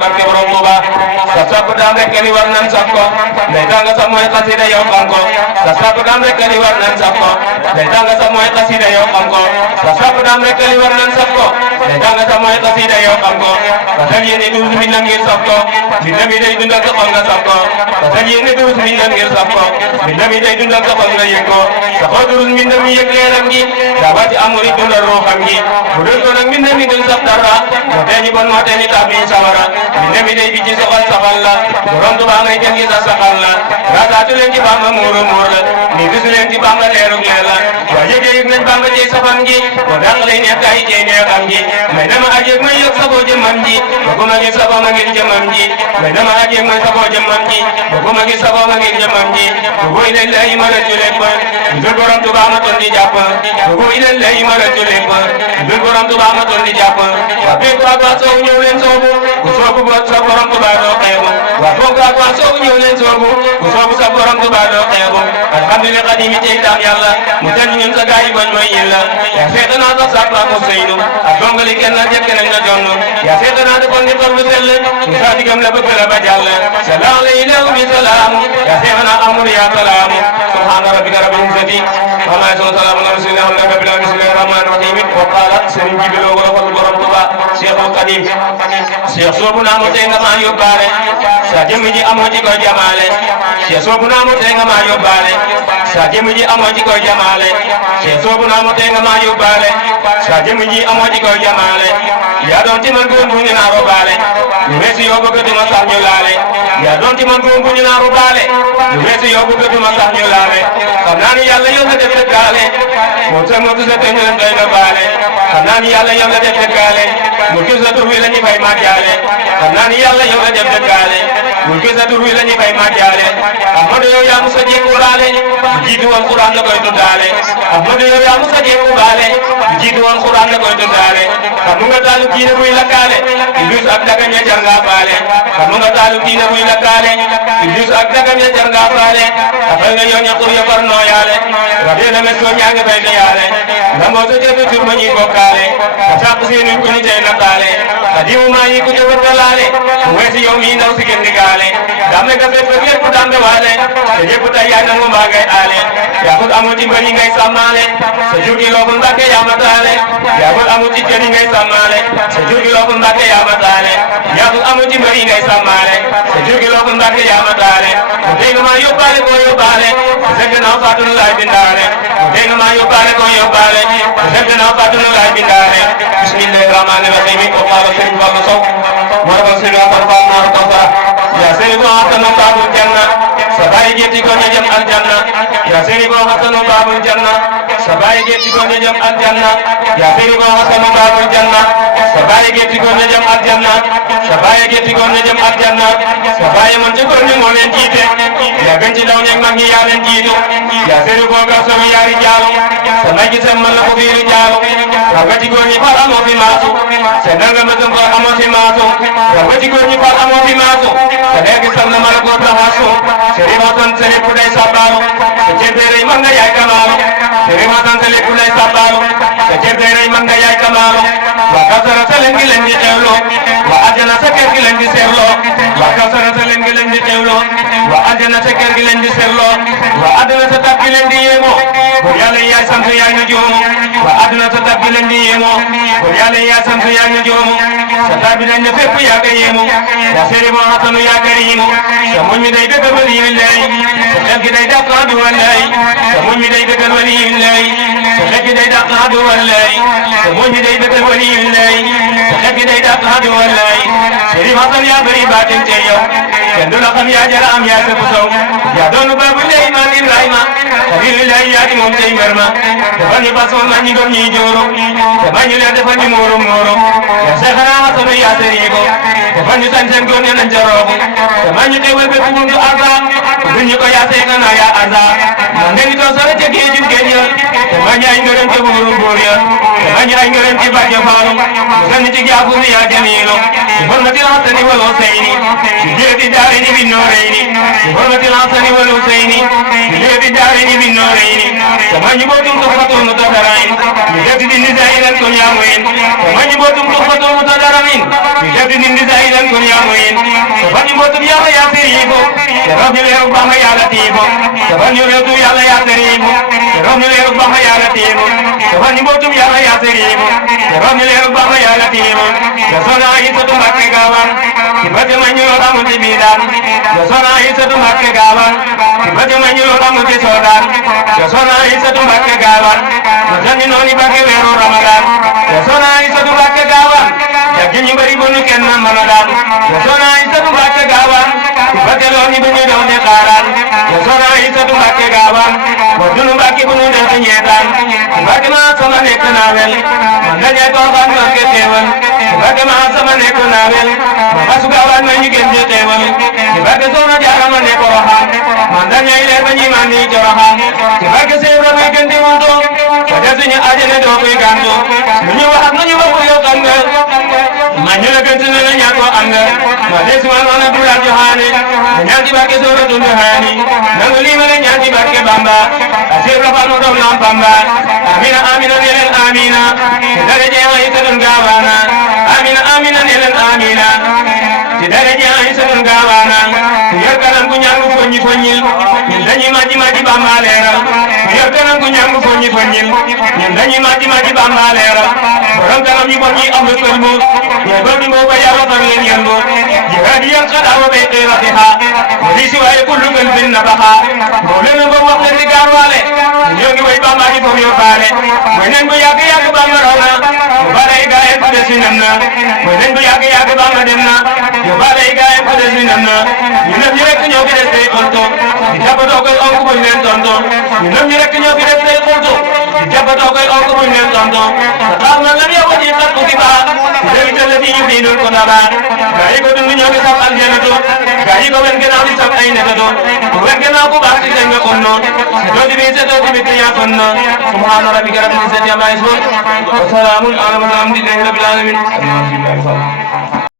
barke borom Tuuba sa sabu daan rek li war nan sakko day tanga sa mooy xasida yow xam ko sa sabu daan rek li war nan sakko day tanga sa mooy xasida yow xam ko sa sabu daan rek li war nan sakko day tanga sa mooy xasida yow xam ko fasal yéene duus mi na ngir sakko mi na mi day dundal sa xol nga sakko fasal yéene duus mi na ngir sakko mi na mi day dundal sa xol nga yëg ko sa xol durus mi na mi yëg leeram gi dabati amuri dundal ruuxam gi bu dul ko nag mi na mi dul saf dara moo tee ñu bon moo tee ñu tàbbi sawara mi na mi day bi ci sa xol safal la borom Tuuba ngay jël gi sa saxal la rasaatu leen ci Bamba muuru muur la ni gisu leen ci Bamba leerug leer la waa yëgee yëg nañ Bamba ciy safam gi ko dàq lay neex gaa yi ciy neexam gi may na ma ajëg may yëg saboo jëmmam ji bëggu ma ngi saboo ma ngir jëmmam ji may na ma ajëg may saboo jëmmam ji bëggu ma ngi saboo ma ngir jëmmam ji bëggu leen lay ma rëccu lépp dul borom Tuuba ma toll di jàpp bëggu leen lay ma rëccu lépp dul borom Tuuba ma toll di jàpp waa bépp waa soow ñëw leen soobu ku soobu sa borom Tuuba doo xeebu waa foog waa soow ñëw leen soobu ku soobu sa borom Tuuba doo xeebu alhamdulillah xadimi tey daam yàlla mu teel ñun sa gaay yi bañ mooy yilla yaa seeta naa sax sax ko seynu ak dongali kenn jëkk nañ la donn yaa seeta naa defoon ni xol bu sell su sa digam la bëgg la ba jàll salaam alayhi bi salaam yaa seeta naa amul yaa salaamu subhaana rabbika rabbil izzati amma yasifun salaamun ala mursalin alhamdulillahi rabbil alamin bismillahir rahmanir rahim wa qala sëriñ Jibril wala xol borom Tuuba Cheikhul Khadim Cheikh soobu naa mo tey nga maa yóbbaale sa jëmm ji amoo ci koy jamaale Cheikh soobu naa mo tey nga maa yóbbaale sa jëmm ji amoo ci koy jamaale Cheikh soobu naa mo tey nga maa yóbbaale sa jëmm ji amoo ci koy jamaale yaa doon ci man góor bu ñu naa robaale lu weesu yow bëggatuma sax ñu laale yaa doon ci man góor bu ñu naa robaale lu weesu yow bëggatuma sax ñu laale xam naa ni yàlla yow la def dëkkaale moo sa te ñu leen doy na baale xam naa ni yàlla yow la def dëkkaale mu gis sa tur wi la ñu fay màggaale xam naa ni yàlla yow la def dëkkaale mu gis sa tur wi la ñu fay màggaale Ahmadu yow yaa musa jékku laale jiitu woon Quran la koy tuddaale Ahmadu yow yaa musa jékku baale jiitu woon Quran la koy tuddaale xam nga taalu diine buy lakkaale Iblis ak dagam ya jar ngaa baale xam nga taalu diine buy lakkaale Iblis ak dagam ya jar ngaa baale afal nga yoon ya xur ya far nooyaale rabee na mes soo ñaa ngi fay deyaale namboo sa jëfe tur ma ñuy bokkaale ka sàq seeni ku ni tey nataale xadimu maa yi ku jëfar dalaale mu weesi yow mii ndaw si gën di gaale dame ka seet fekk lépp dambe waale te yëpp tay yaay nangu mbaa ngay aale yaa ko amul ci mbër yi ngay sàmmaale sa jur gi looful mbàkke yaa ma taale yaa ko amul ci cër yi ngay sàmmaale sa jur gi looful mbàkke yaa ma taale yaa ko amul ci mbër yi ngay sàmmaale sa jur gi looful mbàkke yaa ma taale mu dégg maa yóbbaale koo yóbbaale sa gannaaw fàttunu laay bindaale mu dégg maa yóbbaale koo yóbbaale sa gannaaw fàttunu laay bindaale bismillahi rahmani rahim ko xaala sëriñ Fallu Sow moo rabal sëriñ Fallu Fall naaru Kawsara yaa sëriñ boo xasanu baabul janna sa baay gétti ko ñu jëm aljanna yaa sëriñ boo xasanu baabul janna sa baay gétti ko ñu jëm aljanna yaa sëriñ boo xasanu baabul janna sa baay gétti ko ñu jëm aljanna sa baay gétti ko ñu jëm aljanna sa baay man ci góor ñi moo leen jiite yaa gën ci ndaw ñeeg mag ñi yaa leen jiitu yaa sëriñ boo gasoon yaari jaalu sa may gisam man la ko biiru jaalu raw nga ci góor ñi far amoo fi maasu sa nanga mësum far amoo fi maasu raw nga ci góor ñi far amoo fi maasu sa leer gi sam na mala ko taxasu sëriñ ma tan sa lépp day sabbaalu sa cër rëy man nga yaay kamaalu sëriñ ma tan sa lépp day sabbaalu sa cër rëy man nga yaay kamaalu waa Kawsara sa leen gi leen di teewloo waa aljana sa kër gi leen di seetloo waa Kawsara sa leen gi leen di teewloo waa aljana sa kër gi leen di seetloo waa adduna sa tab gi leen di yéemoo pour yàlla yaay sant yaay na joomu waa adduna sa tab gi leen di yéemoo pour yàlla yaay sant yaay na joomu sa tab bi dañ ne fépp yaa ko yéemu yaa sëriñ moo xasanu yaa kariimu sa muñ mi day dëggal wali yu lay sa xel gi day dàq adu walay sa muñ mi day dëggal wali yu lay sa xel gi day dàq adu walay sa muñ mi day dëggal wali yu lay sa xel gi day dàq adu walay sëriñ xasan yaa bëri baatin te yow kenn du la xam yaa jara am yaa sëpp sow yaa doonu baabu lay maam Ibrahima xalilullahi yaa di moom tey mbër ma dafa ñu basoon ma ñi doon ñuy jooro dafa ñu leen dafa ñu mooro mooro yaa seexana xasanu yaa sëriibo dafa ñu sañ seen góor ne nañ ca roobu dafa ñu xewal bépp bundu arda du ñu ko yaa seexana yaa arda ma ngeen doon sore ca géejum géej ya dafa ñu ay ngërëm ca buuru buur ya dafa ñu ay ngërëm ci barke faalu mu sànni ci jaafu yaa jamiilo ci hormati xasani wal huseyni بلاد الدارين بالنورين بحرمة الحسن والحسين بلاد الدارين بالنورين كما يبوتم تحفة المتدرين بجدد النساء إلى الدنيا وين كما يبوتم تحفة المتدرين بجدد النساء إلى الدنيا وين كما يبوتم يا سريبو كرام يليرو بما يا لطيفو كما يليرو يا سريبو كرام يليرو بما يا لطيفو كما يبوتم يا سريبو كرام يليرو بما يا لطيفو يسونا عيسى مكة غاوان كبد من يلو رمز بيدان يسونا عيسى مكة غاوان كبد من يلو رمز سودان يسونا عيسى مكة غاوان مجاني نوني باكي ويرو رمضان يسونا عيسى مكة غاوان جاكي باري بنو كنا منادان يسونا عيسى مكة غاوان كبد لوني بنو دوني قاران يسونا عيسى مكة غاوان مجنو باكي بنو دوني نيتان كبد ما سمن اكناول من نجاتو بان مكة تيول كبد ما سمن ekonawel masugawan manyi genje tewal kibake sona jara mane koroha mandanya ile banyi mani joroha kibake sebra me gende mundo wajasunya ajene do be gando nyu wa nyu wa yo kanga manyula gantuna na nyako anga malesu wana dura johane nyanti bake sora tundu hani nanguli mane nyanti bake bamba asebra pano do nam bamba amina amina nelen amina dare je ay tadun gawana amina amina nelen amina dare je ay tadun gawana yer kalam ku nyangu fonyi fonyil danyi maji maji bamba lera yer kalam ku nyangu fonyi fonyil danyi maji maji bamba lera borom kalam yi bonyi amul kolbu ye bodi mo ba ya wa len yendo jihadi yang kada wa be tera ha risi wa kullu qalbin nabaha bolen bo wa len garwale yogi way bamba ji bo yo bare wenen bu yag yag bamba rona bare ga e de sinamna wenen bu yag yag bamba demna yo bare ga e de sinamna yina direk ñogi de tay onto jabato ko on ko len tonto yina direk ñogi de tay onto jabato ko on ko len tonto tamna lam yo di tat ko diba dari tele di yidul ko daba gay ko dum ñogi sa aljana to gay ko ben gëna di sa ay na do ben gëna ko ba ci nga onno do di be do di ya konno subhana rabbika rabbil izzati amma yasifun wa salamun ala al mursalin alhamdulillahi rabbil alamin